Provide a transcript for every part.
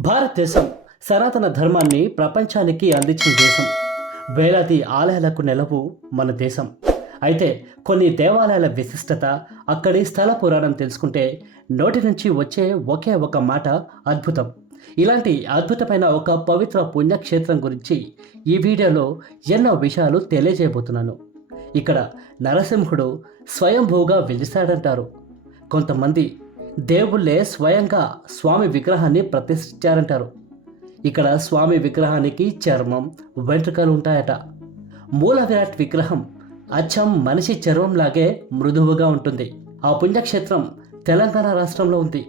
భారతదేశం సనాతన ధర్మాన్ని ప్రపంచానికి అందించిన దేశం. వేలాది ఆలయాలకు నెలవు మన దేశం. అయితే కొన్ని దేవాలయాల విశిష్టత అక్కడి స్థల పురాణం తెలుసుకుంటే నోటి నుంచి వచ్చే ఒకే ఒక మాట అద్భుతం. ఇలాంటి అద్భుతమైన ఒక పవిత్ర పుణ్యక్షేత్రం గురించి ఈ వీడియోలో ఎన్నో విషయాలు తెలియజేయబోతున్నాను. ఇక్కడ నరసింహుడు స్వయంభూగా వెలిసాడంటారు కొంతమంది దేవుళ్ళే స్వయంగా స్వామి విగ్రహాన్ని ప్రతిష్ఠించారంటారు. ఇక్కడ స్వామి విగ్రహానికి చర్మం వెంట్రుకలు ఉంటాయట. మూల విరాట్ విగ్రహం అచ్చం మనిషి చర్మంలాగే మృదువుగా ఉంటుంది. ఆ పుణ్యక్షేత్రం తెలంగాణ రాష్ట్రంలో ఉంది.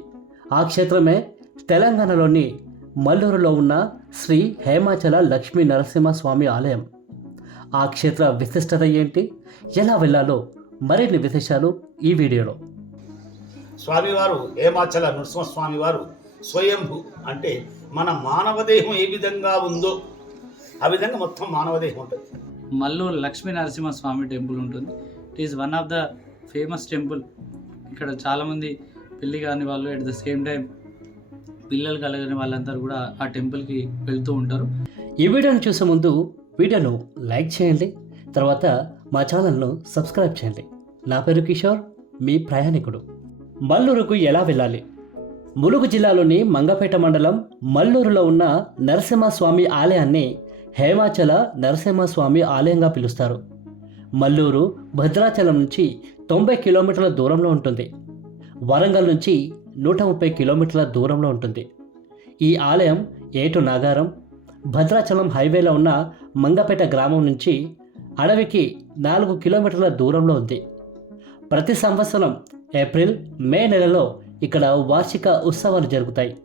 ఆ క్షేత్రమే తెలంగాణలోని మల్లూరులో ఉన్న శ్రీ హేమాచల లక్ష్మీ నరసింహస్వామి ఆలయం. ఆ క్షేత్ర విశిష్టత ఏంటి? ఎలా వెళ్ళాలో మరిన్ని విశేషాలు ఈ వీడియోలో. స్వామివారు హేమాచల నృసింహస్వామి వారు స్వయంభు అంటే మన మానవదేహం ఏ విధంగా ఉందో ఆ విధంగా మొత్తం మానవదేహం ఉంటుంది. మల్లూరు లక్ష్మీ నరసింహస్వామి టెంపుల్ ఉంటుంది. It is one of the famous temple ఇక్కడ చాలామంది పెళ్ళి కాని వాళ్ళు ఎట్ ద సేమ్ టైం పిల్లలు కలగని వాళ్ళందరూ కూడా ఆ టెంపుల్కి వెళ్తూ ఉంటారు. ఈ వీడియోను చూసే ముందు వీడియోను లైక్ చేయండి తర్వాత మా ఛానల్ను సబ్స్క్రైబ్ చేయండి. నా పేరు కిషోర్ మీ ప్రయాణికుడు. మల్లూరుకు ఎలా వెళ్ళాలి? ములుగు జిల్లాలోని మంగపేట మండలం మల్లూరులో ఉన్న నరసింహస్వామి ఆలయాన్ని హేమాచల నరసింహస్వామి ఆలయంగా పిలుస్తారు. మల్లూరు భద్రాచలం నుంచి తొంభై కిలోమీటర్ల దూరంలో ఉంటుంది. వరంగల్ నుంచి నూట ముప్పై కిలోమీటర్ల దూరంలో ఉంటుంది. ఈ ఆలయం ఏటు నాగారం భద్రాచలం హైవేలో ఉన్న మంగపేట గ్రామం నుంచి అడవికి నాలుగు కిలోమీటర్ల దూరంలో ఉంది. ప్రతి సంవత్సరం ఏప్రిల్ మే నెలలో ఇక్కడ వార్షిక ఉత్సవాలు జరుగుతాయి.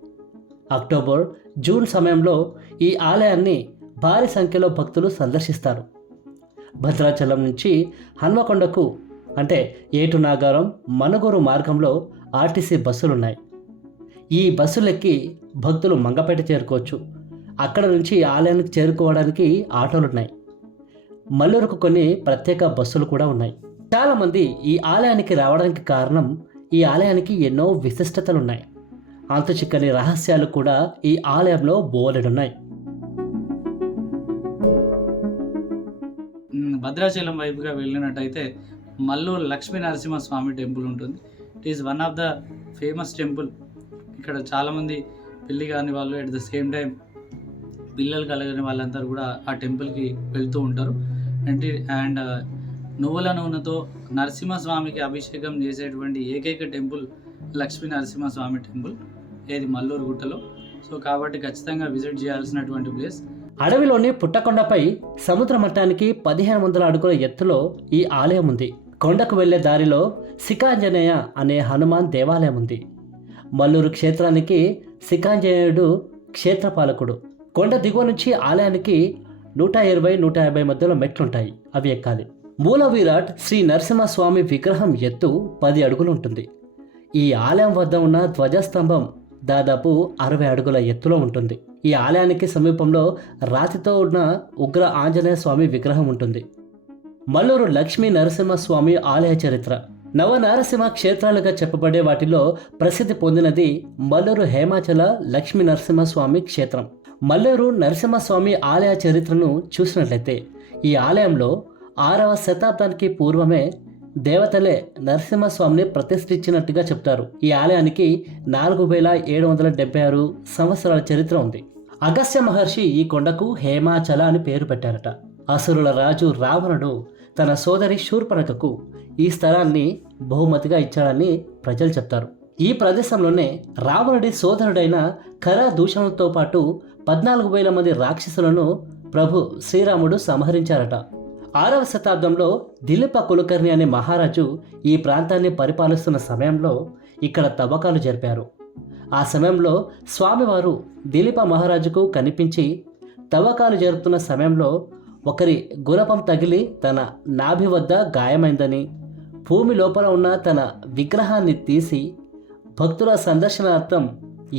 అక్టోబర్ జూన్ సమయంలో ఈ ఆలయాన్ని భారీ సంఖ్యలో భక్తులు సందర్శిస్తారు. భద్రాచలం నుంచి హన్మకొండకు అంటే ఏటు నాగారం మనుగూరు మార్గంలో ఆర్టీసీ బస్సులున్నాయి. ఈ బస్సులెక్కి భక్తులు మంగపేట చేరుకోవచ్చు. అక్కడ నుంచి ఆలయానికి చేరుకోవడానికి ఆటోలున్నాయి. మల్లూరుకు కొన్ని ప్రత్యేక బస్సులు కూడా ఉన్నాయి. చాలామంది ఈ ఆలయానికి రావడానికి కారణం ఈ ఆలయానికి ఎన్నో విశిష్టతలు ఉన్నాయి చిక్కని రహస్యాలు కూడా ఈ ఆలయంలో బోలెడున్నాయి. భద్రాచలం వైపుగా వెళ్ళినట్టయితే మల్లూరు లక్ష్మీ నరసింహస్వామి టెంపుల్ ఉంటుంది. It is one of the famous temple ఇక్కడ చాలామంది పెళ్ళి కాని వాళ్ళు ఎట్ ద సేమ్ టైం పిల్లలు కలగని వాళ్ళందరూ కూడా ఆ టెంపుల్కి వెళ్తూ ఉంటారు. అంటే అండ్ నువ్వుల నూనెతో నరసింహస్వామికి అభిషేకం చేసేటువంటి ఏకైక టెంపుల్ లక్ష్మీ నరసింహస్వామి టెంపుల్ ఏది మల్లూరు గుట్టలో. సో కాబట్టి ఖచ్చితంగా విజిట్ చేయాల్సినటువంటి ప్లేస్. అడవిలోని పుట్టకొండపై సముద్ర మట్టానికి పదిహేను వందల అడుగుల ఎత్తులో ఈ ఆలయం ఉంది. కొండకు వెళ్ళే దారిలో సికాంజనేయ అనే హనుమాన్ దేవాలయం ఉంది. మల్లూరు క్షేత్రానికి సికాంజనేయుడు క్షేత్రపాలకుడు. కొండ దిగువ నుంచి ఆలయానికి నూట ఇరవై నూట యాభై మధ్యలో మెట్లుంటాయి. అవి ఎక్కాలి. మూల విరాట్ శ్రీ నరసింహస్వామి విగ్రహం ఎత్తు పది అడుగులు ఉంటుంది ఈ ఆలయం వద్ద ఉన్న ధ్వజస్తంభం దాదాపు అరవై అడుగుల ఎత్తులో ఉంటుంది. ఈ ఆలయానికి సమీపంలో రాతితో ఉన్న ఉగ్ర ఆంజనేయ స్వామి విగ్రహం ఉంటుంది. మల్లూరు లక్ష్మీ నరసింహస్వామి ఆలయ చరిత్ర. నవనరసింహ క్షేత్రాలుగా చెప్పబడే వాటిలో ప్రసిద్ధి పొందినది మల్లూరు హేమాచల లక్ష్మీ నరసింహస్వామి క్షేత్రం. మల్లూరు నరసింహస్వామి ఆలయ చరిత్రను చూసినట్లయితే ఈ ఆలయంలో ఆరవ శతాబ్దానికి పూర్వమే దేవతలే నరసింహస్వామిని ప్రతిష్ఠించినట్టుగా చెప్తారు. ఈ ఆలయానికి నాలుగు వేల ఏడు వందల డెబ్బై ఆరు సంవత్సరాల చరిత్ర ఉంది. అగస్త్య మహర్షి ఈ కొండకు హేమాచల అని పేరు పెట్టారట. అసురుల రాజు రావణుడు తన సోదరి శూర్పణఖకు ఈ స్థలాన్ని బహుమతిగా ఇచ్చాడని ప్రజలు చెప్తారు. ఈ ప్రదేశంలోనే రావణుడి సోదరుడైన కర దూషణతో పాటు పద్నాలుగు వేల మంది రాక్షసులను ప్రభు శ్రీరాముడు సంహరించారట. ఆరవ శతాబ్దంలో దిలీప కులకర్ణి అనే మహారాజు ఈ ప్రాంతాన్ని పరిపాలిస్తున్న సమయంలో ఇక్కడ తవ్వకాలు జరిపారు. ఆ సమయంలో స్వామివారు దిలీప మహారాజుకు కనిపించి తవ్వకాలు జరుపుతున్న సమయంలో ఒకరి గురపం తగిలి తన నాభి వద్ద గాయమైందని భూమి లోపల ఉన్న తన విగ్రహాన్ని తీసి భక్తుల సందర్శనార్థం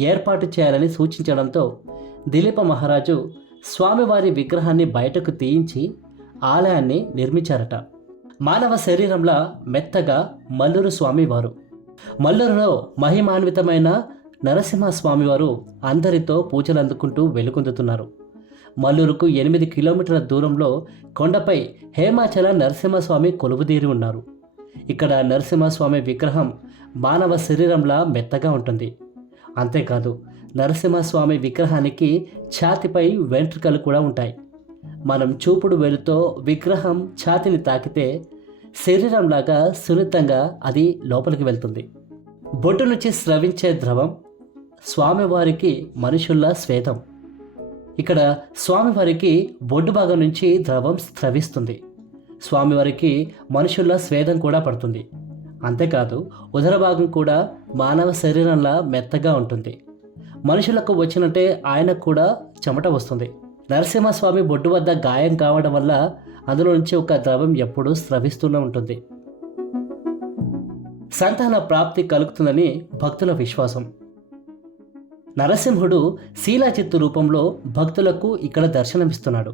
ఏర్పాటు చేయాలని సూచించడంతో దిలీప మహారాజు స్వామివారి విగ్రహాన్ని బయటకు తీయించి ఆలయాన్ని నిర్మించారట. మానవ శరీరంలా మెత్తగా మల్లూరు స్వామివారు. మల్లూరులో మహిమాన్వితమైన నరసింహస్వామివారు అందరితో పూజలు అందుకుంటూ వెలుగొందుతున్నారు. మల్లూరుకు ఎనిమిది కిలోమీటర్ల దూరంలో కొండపై హేమాచల నరసింహస్వామి కొలువుదీరి ఉన్నారు. ఇక్కడ నరసింహస్వామి విగ్రహం మానవ శరీరంలా మెత్తగా ఉంటుంది. అంతేకాదు నరసింహస్వామి విగ్రహానికి ఛాతిపై వెంట్రుకలు కూడా ఉంటాయి. మనం చూపుడు వెలుతో విగ్రహం ఛాతిని తాకితే శరీరంలాగా సున్నితంగా అది లోపలికి వెళ్తుంది. బొడ్డు నుంచి స్రవించే ద్రవం స్వామివారికి మనుషుల్లా స్వేదం. ఇక్కడ స్వామివారికి బొడ్డు భాగం నుంచి ద్రవం స్రవిస్తుంది. స్వామివారికి మనుషుల్లా స్వేదం కూడా పడుతుంది. అంతేకాదు ఉదర భాగం కూడా మానవ శరీరంలా మెత్తగా ఉంటుంది. మనుషులకు వచ్చినట్టే ఆయనకు కూడా చెమట వస్తుంది. నరసింహస్వామి బొడ్డు వద్ద గాయం కావడం వల్ల అందులో నుంచి ఒక ద్రవం ఎప్పుడూ స్రవిస్తూనే ఉంటుంది. సంతాన ప్రాప్తి కలుగుతుందని భక్తుల విశ్వాసం. నరసింహుడు శీలాచిత్తు రూపంలో భక్తులకు ఇక్కడ దర్శనమిస్తున్నాడు.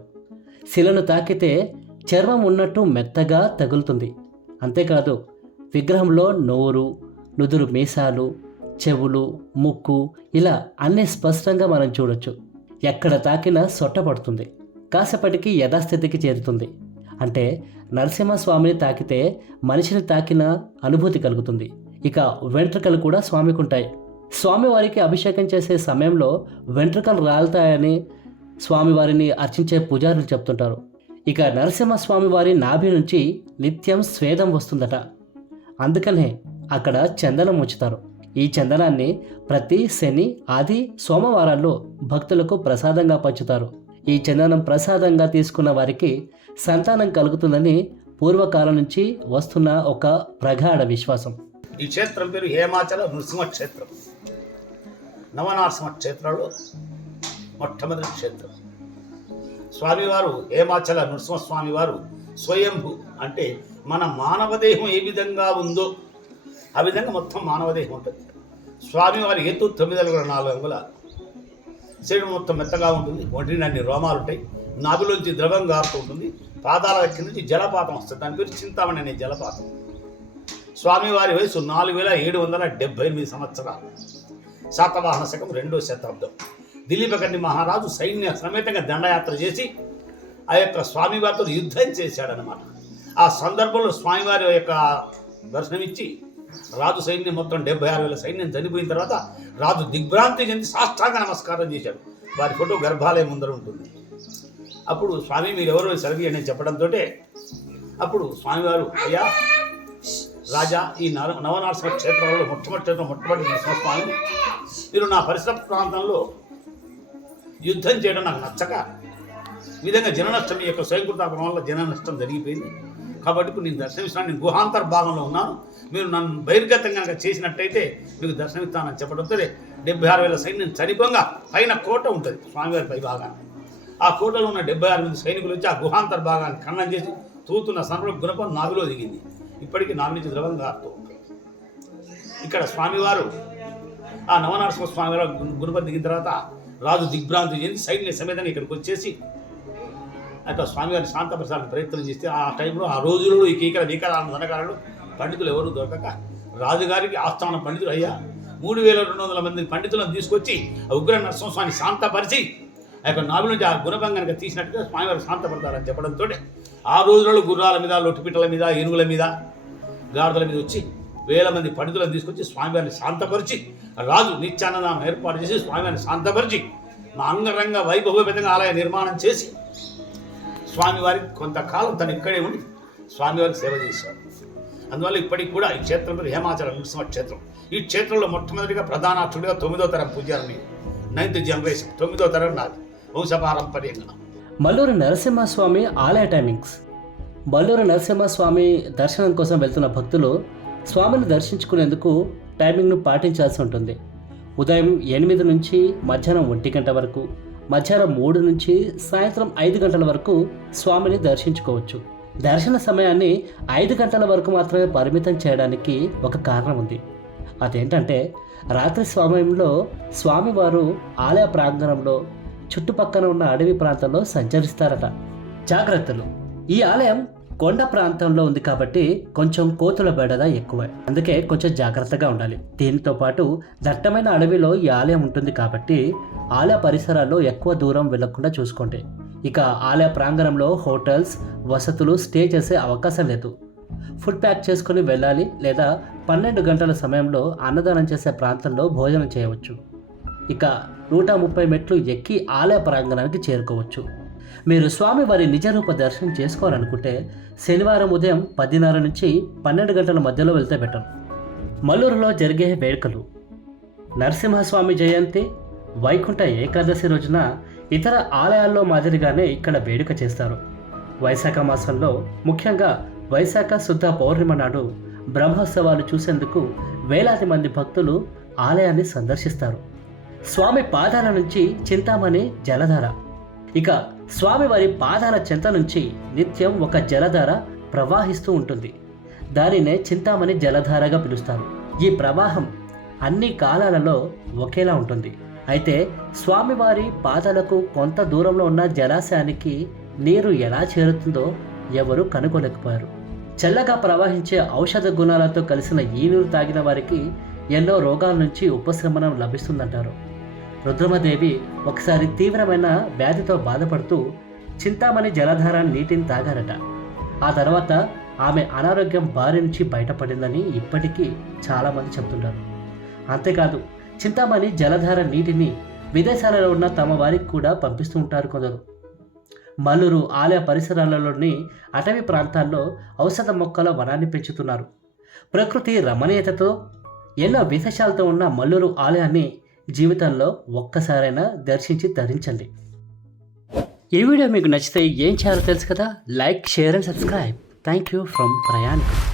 శిలను తాకితే చర్మం ఉన్నట్టు మెత్తగా తగులుతుంది. అంతేకాదు విగ్రహంలో నోరు నుదురు మీసాలు చెవులు ముక్కు ఇలా అన్నీ స్పష్టంగా మనం చూడొచ్చు. ఎక్కడ తాకినా సొట్ట పడుతుంది. కాసేపటికి యథాస్థితికి చేరుతుంది. అంటే నరసింహస్వామిని తాకితే మనిషిని తాకిన అనుభూతి కలుగుతుంది. ఇక వెంట్రుకలు కూడా స్వామికుంటాయి. స్వామివారికి అభిషేకం చేసే సమయంలో వెంట్రుకలు రాలుతాయని స్వామివారిని అర్చించే పూజారులు చెప్తుంటారు. ఇక నరసింహస్వామి వారి నాభి నుంచి నిత్యం స్వేదం వస్తుందట. అందుకనే అక్కడ చందనం ఉంచుతారు. ఈ చందనాన్ని ప్రతి శని ఆది సోమవారాల్లో భక్తులకు ప్రసాదంగా పంచుతారు. ఈ చందనం ప్రసాదంగా తీసుకున్న వారికి సంతానం కలుగుతుందని పూర్వకాలం నుంచి వస్తున్న ఒక ప్రగాఢ విశ్వాసం. ఈ క్షేత్రం పేరు హేమాచల నృసింహ క్షేత్రం. నవనరసింహ క్షేత్రంలో మొట్టమొదటి క్షేత్రం. స్వామివారు హేమాచల నృసింహస్వామి వారు స్వయంభు అంటే మన మానవ దేహం ఏ విధంగా ఉందో ఆ విధంగా మొత్తం మానవదేహం ఉంటుంది. స్వామివారి ఎత్తు తొమ్మిది అడుగుల నాలుగు అంగుల శరీరం మొత్తం మెత్తగా ఉంటుంది ఒంటి అన్ని రోమాలు ఉంటాయి నాభిలోంచి ద్రవం గారుతూ ఉంటుంది పాదాల కింద నుంచి జలపాతం వస్తుంది. దాని పేరు చింతామణి అనే జలపాతం. స్వామివారి వయసు నాలుగు వేల ఏడు వందల డెబ్బై ఎనిమిది సంవత్సరాలు. శాతవాహన శకం రెండో శతాబ్దం. దిలీపకర్ణి మహారాజు సైన్య సమేతంగా దండయాత్ర చేసి ఆ యొక్క స్వామివారితో యుద్ధం చేశాడనమాట ఆ సందర్భంలో స్వామివారి యొక్క దర్శనమిచ్చి రాజు సైన్యం మొత్తం డెబ్బై ఆరు వేల సైన్యం చనిపోయిన తర్వాత రాజు దిగ్భ్రాంతి చెంది సాష్టాంగ నమస్కారం చేశాడు. వారి ఫోటో గర్భాలయం ముందర ఉంటుంది. అప్పుడు స్వామి మీరు ఎవరో సరిగి అని చెప్పడంతో అప్పుడు స్వామివారు అయ్యా రాజా ఈ నర నవనరసింహ క్షేత్రంలో మొట్టమొదటి క్షేత్రం మొట్టమొదటి నరసింహస్వామి మీరు నా పరిసర ప్రాంతంలో యుద్ధం చేయడం నాకు నచ్చక విధంగా జన నష్టం యొక్క స్వయంకృతాపం వల్ల జన నష్టం జరిగిపోయింది. కాబట్టి ఇప్పుడు నేను దర్శనమిస్తాను నేను గుహాంతర భాగంలో ఉన్నాను. మీరు నన్ను బహిర్గతం కనుక చేసినట్టయితే మీకు దర్శనమిస్తానని చెప్పడంతో డెబ్బై ఆరు వేల సైన్యం చనిపోగా పైన కోట ఉంటుంది స్వామివారి పై భాగాన్ని ఆ కోటలో ఉన్న డెబ్బై ఆరు మంది సైనికులు వచ్చి ఆ గుహాంతర భాగాన్ని ఖండం చేసి తూతున్న సమయంలో గుణపం నాగులో దిగింది. ఇప్పటికీ నాగు నుంచి ద్రవం కారుతూ ఉంటుంది. ఇక్కడ స్వామివారు ఆ నవనరసింహ స్వామివారు గు- గుణపం దిగిన తర్వాత రాజు దిగ్భ్రాంతి చెంది సైన్య సమేతంగా ఇక్కడికి వచ్చేసి అట్లా స్వామివారిని శాంతపరచాలని ప్రయత్నం చేస్తే ఆ టైంలో ఆ రోజులలో ఈ కీకర వీకరాలను ధనకారులు పండితులు ఎవరు దొరకక రాజుగారికి ఆస్థాన పండితులు అయ్యా. మూడు వేల రెండు వందల మంది పండితులను తీసుకొచ్చి ఆ ఉగ్ర నరసింహస్వామిని శాంతపరిచి ఆ యొక్క నాభి నుంచి ఆ గుణపం కనుక తీసినట్టుగా స్వామివారు శాంతపడతారని చెప్పడంతో ఆ రోజులలో గుర్రాల మీద లొట్టుపిట్టల మీద ఏనుగుల మీద గాడిదల మీద వచ్చి వేల మంది పండితులను తీసుకొచ్చి స్వామివారిని శాంతపరిచి రాజు నిత్యానందం ఏర్పాటు చేసి స్వామివారిని శాంతపరిచి మా అంగరంగ వైభవపేతంగా ఆలయ నిర్మాణం చేసి స్వామివారి కొంతకాలం తను ఇక్కడే ఉండి స్వామివారికి సేవ చేశాడు. అందువల్ల ఇప్పటికి కూడా ఈ క్షేత్రం పేరు హేమాచల నృసింహ క్షేత్రం. ఈ క్షేత్రంలో మొట్టమొదటిగా ప్రధానార్చుడిగా తొమ్మిదో తరం పూజారిని నైన్త్ జనరేషన్ తొమ్మిదో తరం నాది. వంశపారంపర్యంగా. మల్లూరు నరసింహస్వామి ఆలయ టైమింగ్స్ మల్లూరు నరసింహస్వామి దర్శనం కోసం వెళ్తున్న భక్తులు స్వామిని దర్శించుకునేందుకు టైమింగ్ను పాటించాల్సి ఉంటుంది. ఉదయం ఎనిమిది నుంచి మధ్యాహ్నం ఒంటి గంట వరకు. మధ్యాహ్నం మూడు నుంచి సాయంత్రం ఐదు గంటల వరకు స్వామిని దర్శించుకోవచ్చు. దర్శన సమయాన్ని ఐదు గంటల వరకు మాత్రమే పరిమితం చేయడానికి ఒక కారణం ఉంది. అదేంటంటే రాత్రి సమయంలో స్వామివారు ఆలయ ప్రాంగణంలో చుట్టుపక్కల ఉన్న అడవి ప్రాంతంలో సంచరిస్తారట. జాగ్రత్తలు. ఈ ఆలయం కొండ ప్రాంతంలో ఉంది కాబట్టి కొంచెం కోతుల బెడద ఎక్కువే. అందుకే కొంచెం జాగ్రత్తగా ఉండాలి. దీంతో పాటు దట్టమైన అడవిలో ఈ ఆలయం ఉంటుంది కాబట్టి ఆలయ పరిసరాల్లో ఎక్కువ దూరం వెళ్ళకుండా చూసుకోండి. ఇక ఆలయ ప్రాంగణంలో హోటల్స్ వసతులు స్టే చేసే అవకాశం లేదు. ఫుడ్ ప్యాక్ చేసుకుని వెళ్ళాలి లేదా పన్నెండు గంటల సమయంలో అన్నదానం చేసే ప్రాంతంలో భోజనం చేయవచ్చు. ఇక నూట ముప్పై మెట్లు ఎక్కి ఆలయ ప్రాంగణానికి చేరుకోవచ్చు. మీరు స్వామివారి నిజరూప దర్శనం చేసుకోవాలనుకుంటే శనివారం ఉదయం పదిన్నర నుంచి పన్నెండు గంటల మధ్యలో వెళ్తే బెటర్ మల్లూరులో జరిగే వేడుకలు. నరసింహస్వామి జయంతి వైకుంఠ ఏకాదశి రోజున ఇతర ఆలయాల్లో మాదిరిగానే ఇక్కడ వేడుక చేస్తారు. వైశాఖ మాసంలో ముఖ్యంగా వైశాఖ శుద్ధ పౌర్ణిమ నాడు బ్రహ్మోత్సవాలు చూసేందుకు వేలాది మంది భక్తులు ఆలయాన్ని సందర్శిస్తారు. స్వామి పాదాల నుంచి చింతామణి జలధార. ఇక స్వామివారి పాదాల చెంత నుంచి నిత్యం ఒక జలధార ప్రవాహిస్తూ ఉంటుంది. దానినే చింతామణి జలధారగా పిలుస్తారు. ఈ ప్రవాహం అన్ని కాలాలలో ఒకేలా ఉంటుంది. అయితే స్వామివారి పాదాలకు కొంత దూరంలో ఉన్న జలాశయానికి నీరు ఎలా చేరుతుందో ఎవరు కనుగొనకపోయారు చల్లగా ప్రవహించే ఔషధ గుణాలతో కలిసిన ఈ నీరు తాగిన వారికి ఎన్నో రోగాల నుంచి ఉపశమనం లభిస్తుందంటారు. రుద్రమదేవి ఒకసారి తీవ్రమైన వ్యాధితో బాధపడుతూ చింతామణి జలధార నీటిని తాగారట. ఆ తర్వాత ఆమె అనారోగ్యం బారి నుంచి బయటపడిందని ఇప్పటికీ చాలామంది చెబుతుంటారు అంతేకాదు చింతామణి జలధార నీటిని విదేశాలలో ఉన్న తమ వారికి కూడా పంపిస్తూ ఉంటారు కొందరు. మల్లూరు ఆలయ పరిసరాలలోని అటవీ ప్రాంతాల్లో ఔషధ మొక్కల వనాన్ని పెంచుతున్నారు. ప్రకృతి రమణీయతతో ఎన్నో విశేషాలతో ఉన్న మల్లూరు ఆలయాన్ని జీవితంలో ఒక్కసారైనా దర్శించి ధరించండి ఈ వీడియో మీకు నచ్చితే ఏం చేయాలో తెలుసు కదా? Like share and subscribe. Thank you from ప్రయాణికులు.